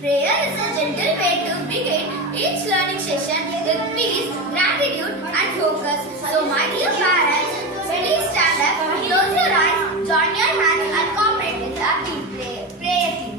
Prayer is a gentle way to begin each learning session with peace, gratitude and focus. So my dear parents, please stand up, close your eyes, join your hands and cooperate with our prayer team.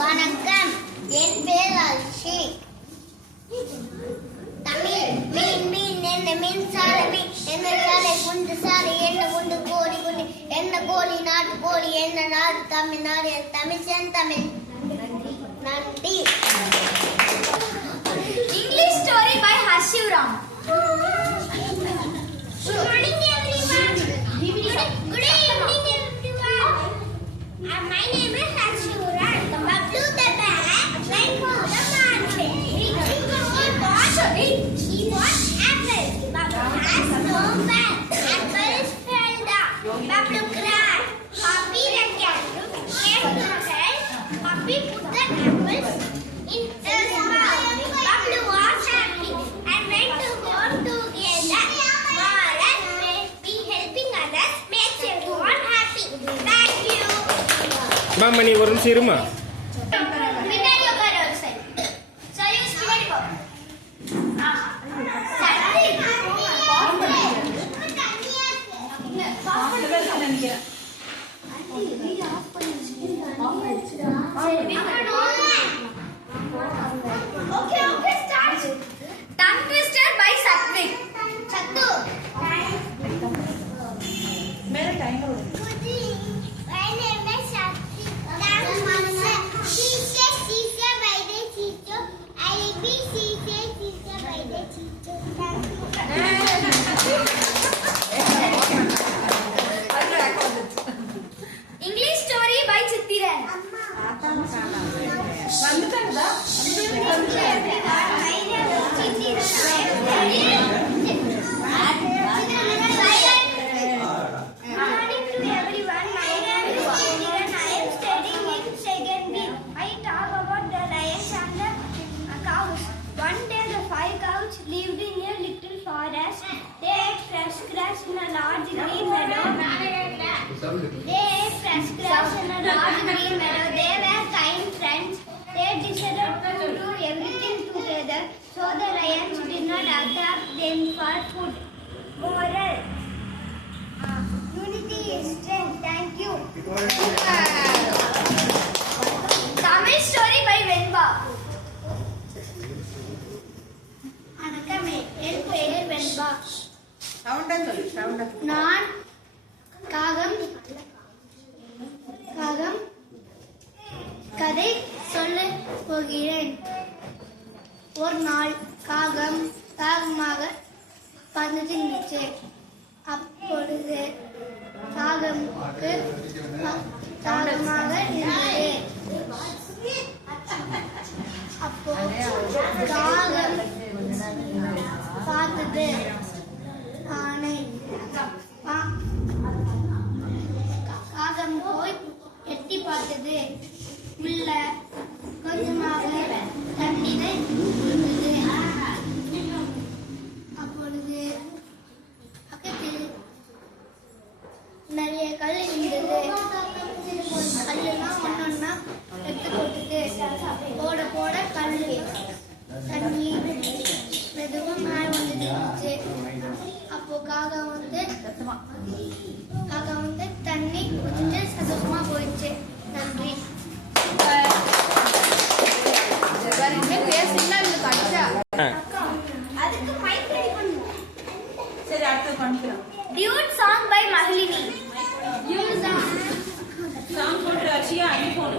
வணக்கம், என் பேர் அல்ஷி. தமிழ் மீன் மீன் என்ன மின்சார மீன் என்ன சாலை குண்டு சாலை என்ன குண்டு கோழி குண்டு என்ன கோழி நாட்டு கோழி என்ன நாடு தமிழ்நாடு என் தமிழ் செந்தமிழ். நன்றி. English story by Harshivram. Good morning everyone. Good evening everyone. My name is Hashura. Bablu the bear went for the market. He bought apples. Bablu has no bag. Apples fell down. Bablu cried. Puppy the cat came to help. Puppy put the apples in his mouth. Bablu was happy and went to home together. Moral, be helping others makes everyone happy. Thank you. Mama, நீ ஒரு நிமிஷம் இருமா. பின்னாடி உட்காரு ஒரு side. சரி, பின்னாடி போ. சரி. Okay, start. Tongue twister by Satvik. Sattu. मेरे टाइम हो My name is Satvik. Teacher by the teacher. I be teacher by the teacher. English story by Chittiran. வந்துட்டாங்கடா lived in a little forest. They ate fresh grass in a large green meadow. They were kind friends. They decided to do everything together, so the lions did not attack them for food. Moral: unity is strength. Thank you. Tamil story by Venba. வணக்கமே, என் பெயர் வெண்பா. நான் காகம் கதை சொல்ல போகிறேன். ஒரு நாள் காகம் தாகமாக பறந்து நின்றுச்சு. அப்பொழுது காகமுக்கு தாகமாக இருந்தது. அப்போ காகம் பார்த்தது ஆனை. காகம் போய் எட்டி பார்த்தது. உள்ள கொஞ்சமாக தண்ணீரை இருந்தது. அப்பொழுது பக்கத்தில் நிறைய நிறைய கல் இருந்தது. கல்லுலாம் ஒன்னொன்னா எடுத்து போட்டுட்டு போட போட கல் தண்ணி மெதுவாக மேலே வந்துட்டு அப்போ காக்கா வந்து தண்ணி குடிச்சிட்டு சந்தோஷமா போயிடுச்சு. நன்றி. அதுக்கு மைக் ரெடி பண்ணு. சரி அடுத்து பண்ணிக்கலாம். Dude song by Magalini. Song போட்டு அச்சியா நீ போடு.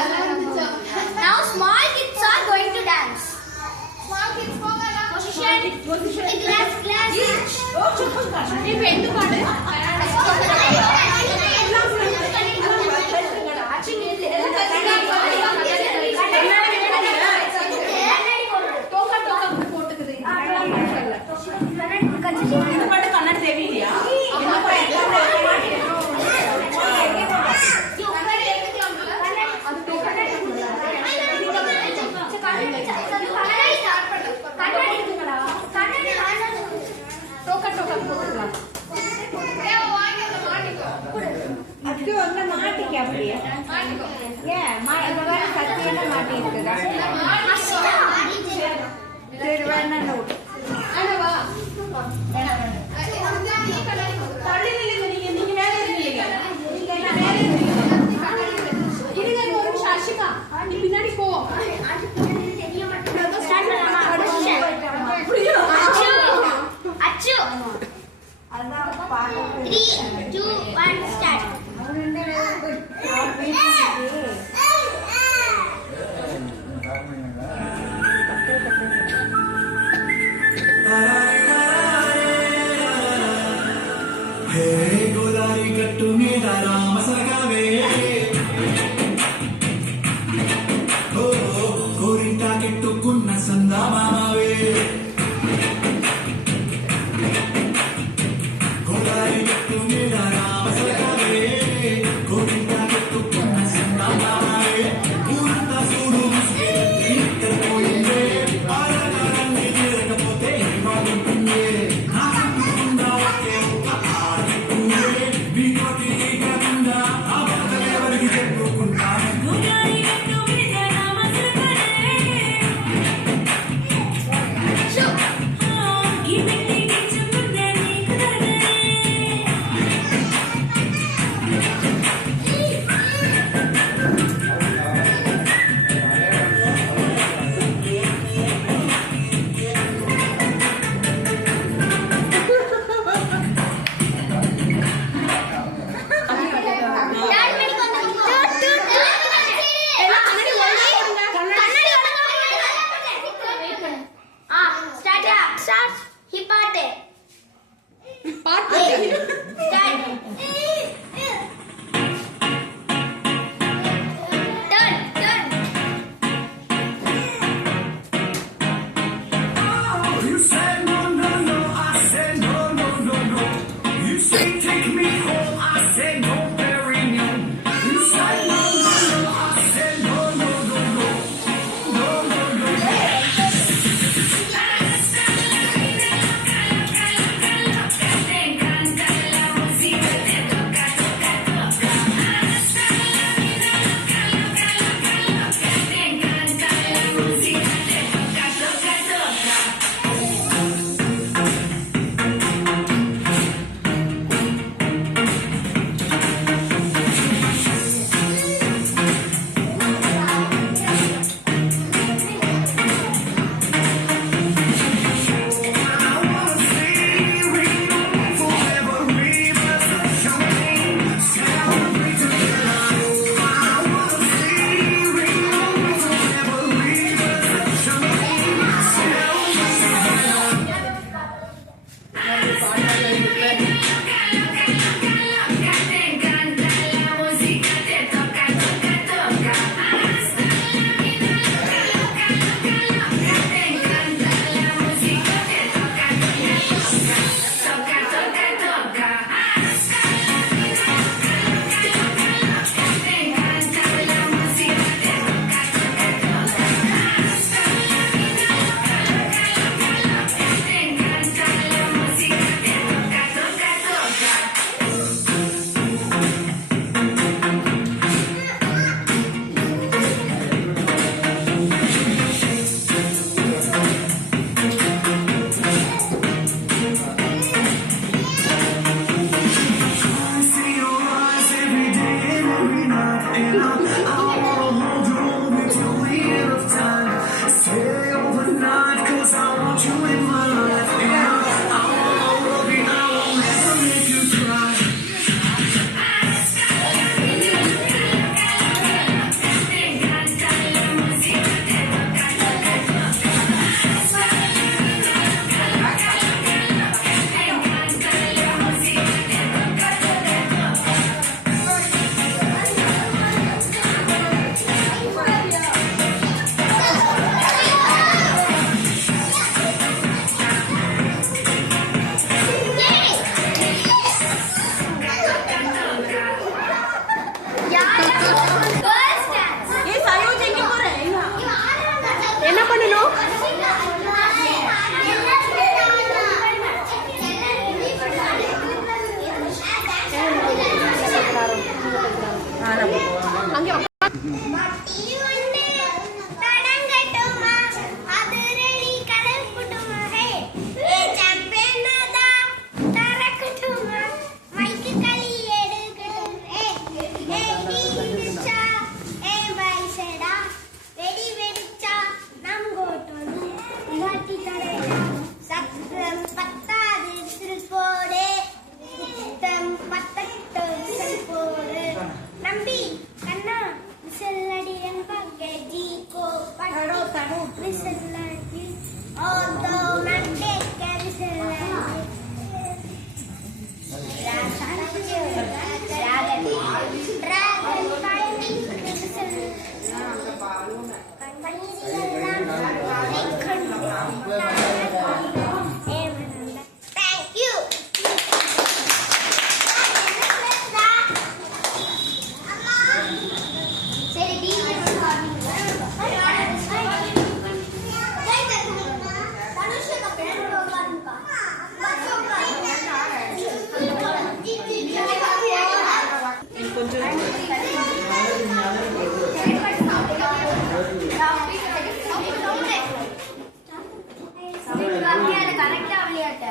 Now small kids are going to dance. Small kids position. Glass. Oh, chuppa. Ni pendu paadu. அது வந்து மாட்டிக்க அப்படியே ஏன் இந்த மாதிரி சத்தியமா மாட்டி இருக்குதா சரி வேணா நோட் நீங்க மேல இருக்கீங்க இருங்க ஒரு நிமிஷம் அர்ஷிகா நீ பின்னாடி போ ஸ்டார்ட் பண்ணலாமா? அச்சு. அதான் பாட்டு 3, 2, 1 ஸ்டார்ட். గోదారి గట్టు మీద రామసగవే గోరింటా కెట్టుకున్న సందామావే గోదారి గట్టు మీద రామసగవే గోరింటా కెట్టుకున్న సందామావే ఊరంతా చూడు ఇక్కడ పోయిందే ఆరగారాన్ని తీరకపోతే బాగుంటుందే నాకుందా ఒకే ఒక్క Dad, And I wanna hold you over till the end of time. Stay overnight, 'cause I want you in my life. And I wanna love you, I won't ever make you cry. Girls dance. ஏய் சயோஜ் எங்க போற என்ன பண்ணனும் அங்க நம்பி கண்ணா விசல்லடி என்பகே ஜீகோ படோ தடோ விசல்லடி ஆல்தோ நட்டே விசல்லடி டிராகன் ஃபைட்டிங் விசல்லடி Thank you. சரி DJ தனுஷுக்கு பேர் உட்காருப்பா கரெக்டா விளையாட்டு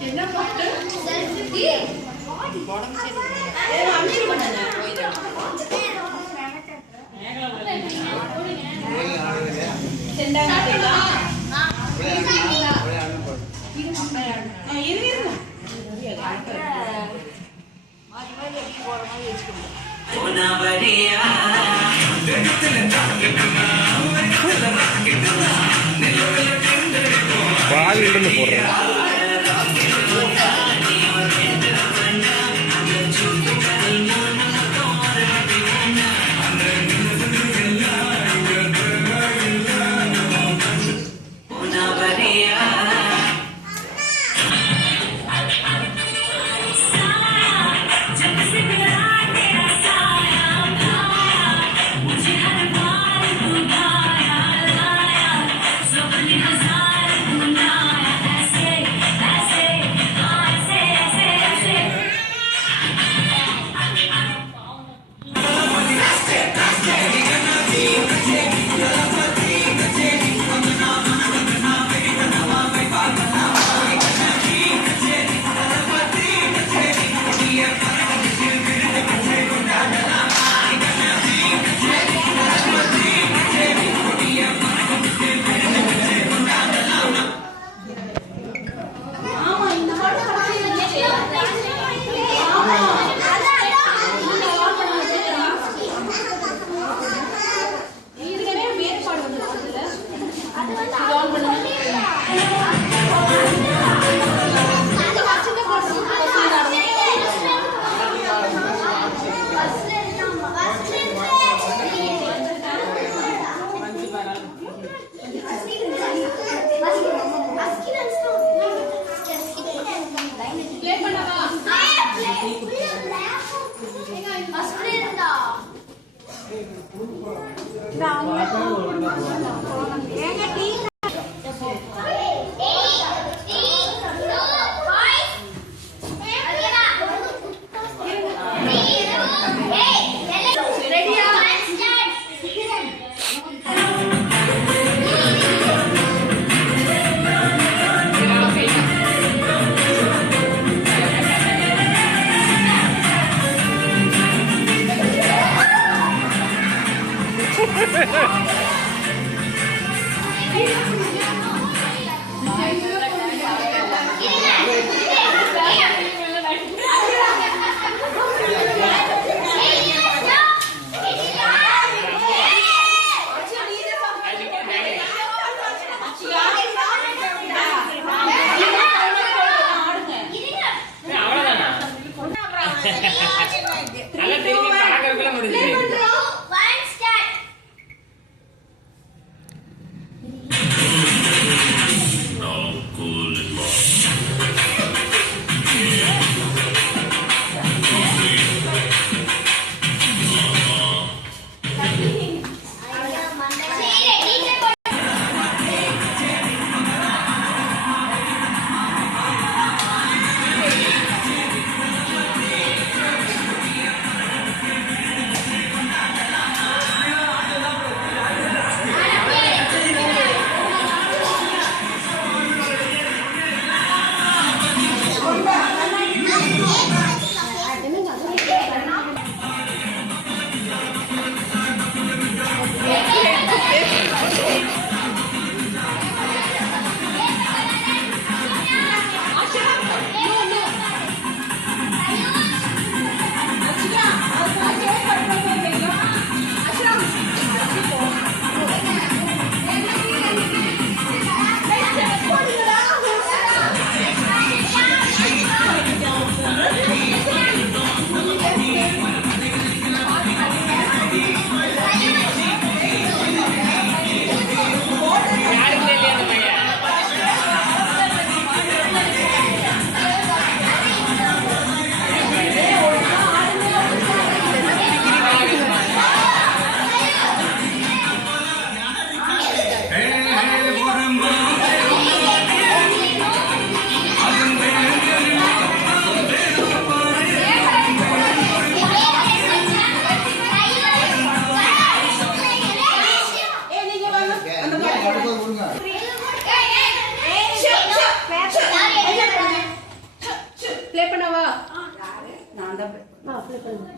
என்ன பாட்டு பாலிருந்து போடுறேன். ப்ளே பண்ணவா? நான் தான் ப்ளே பண்ணுங்க.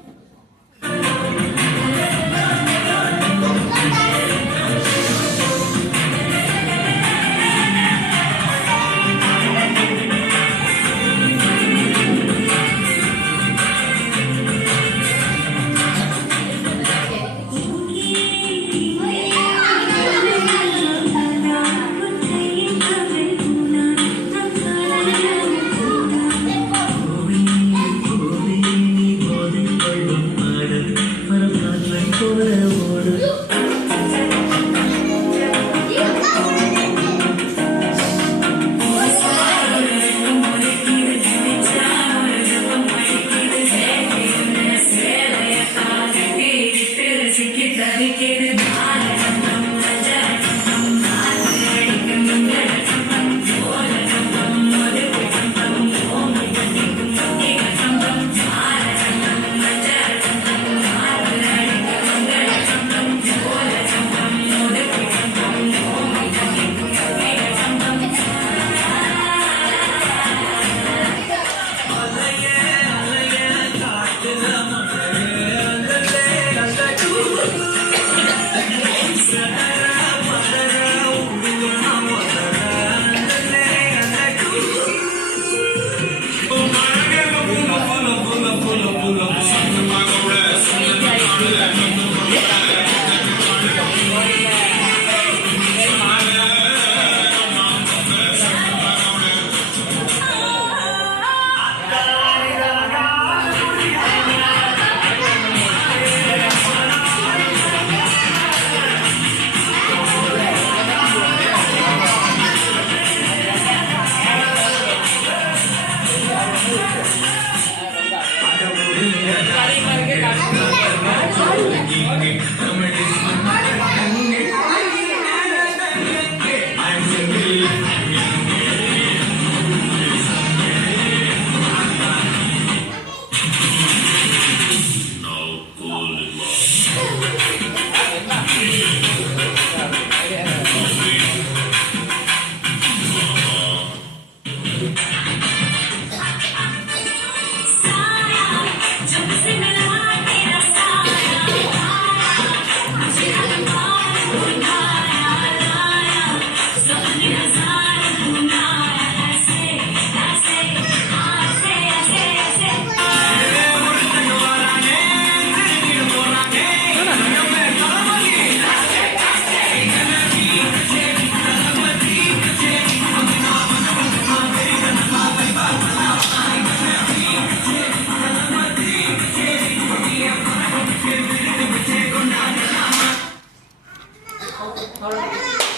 அவ்வளோ